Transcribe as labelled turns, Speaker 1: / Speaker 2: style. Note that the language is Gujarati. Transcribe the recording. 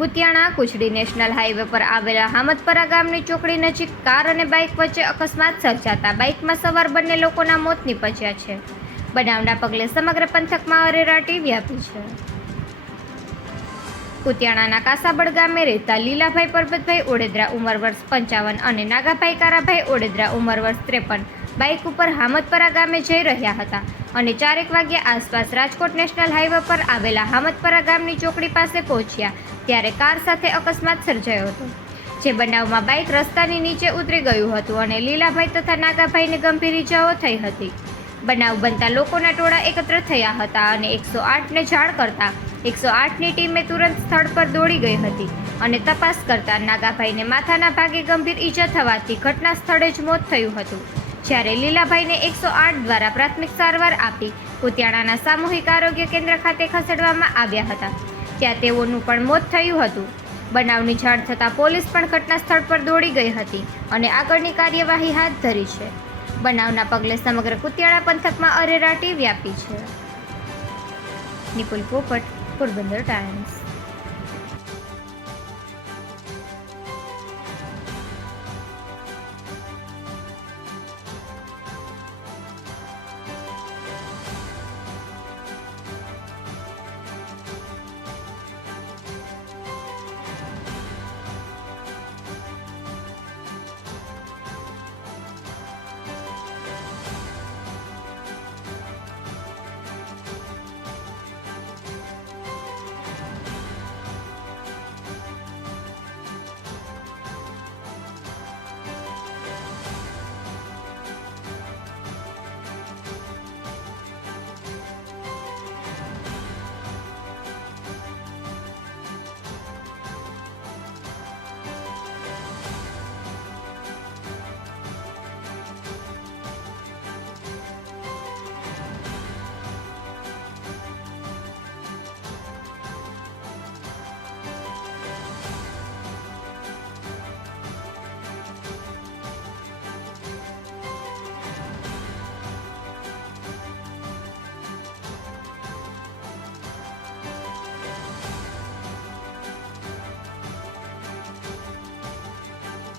Speaker 1: કુતિયાણા કુચડી નેશનલ હાઈવે પર આવેલા હામદપરા ગામની ચોકડી નજીક કાર અને બાઇક વચ્ચે અકસ્માત સર્જાતા બાઇકમાં સવાર બંને લોકોના મોત નીપજ્યા છે. બનાવના પગલે સમગ્ર પંથકમાં અરેરાટી વ્યાપી છે. કુતિયાણાના કાસાબડ ગામે રહેતા લીલાભાઈ પરબતભાઈ ઓડેદરા ઉંમર વર્ષ પંચાવન અને નાગાભાઈ કારાભાઈ ઓડેદરા ઉંમર વર્ષ ત્રેપન બાઇક ઉપર હામતપરા ગામે જઈ રહ્યા હતા અને ચારેક વાગ્યા આસપાસ રાજકોટ નેશનલ હાઈવે પર આવેલા હામતપરા ગામની ચોકડી પાસે પહોંચ્યા ત્યારે કાર સાથે અકસ્માત સર્જાયો હતો, જે બનાવમાં બાઇક રસ્તાની નીચે ઉતરી ગયું હતું અને લીલાભાઈ તથા નાગાભાઈને ગંભીર ઇજાઓ થઈ હતી. બનાવ બનતા લોકોના ટોળા એકત્ર થયા હતા અને એકસો આઠને જાણ કરતા એકસો આઠની ટીમે તુરંત સ્થળ પર દોડી ગઈ હતી અને તપાસ કરતા નાગાભાઈને માથાના ભાગે ગંભીર ઈજા થવાથી ઘટના સ્થળે જ મોત થયું હતું. જ્યારે લીલાભાઈને એકસો આઠ દ્વારા પ્રાથમિક સારવાર આપી કુતિયાણાના સામૂહિક આરોગ્ય કેન્દ્ર ખાતે ખસેડવામાં આવ્યા હતા. ત્યાં તેઓનું પણ મોત થયું હતું. બનાવની જાણ થતાં પોલીસ પણ ઘટના સ્થળ પર દોડી ગઈ હતી અને આગળની કાર્યવાહી હાથ ધરી છે. બનાવના પગલે સમગ્ર કુતિયાળા પંથકમાં અરેરાટી વ્યાપી છે. નિપુલ પોપટ for winter times.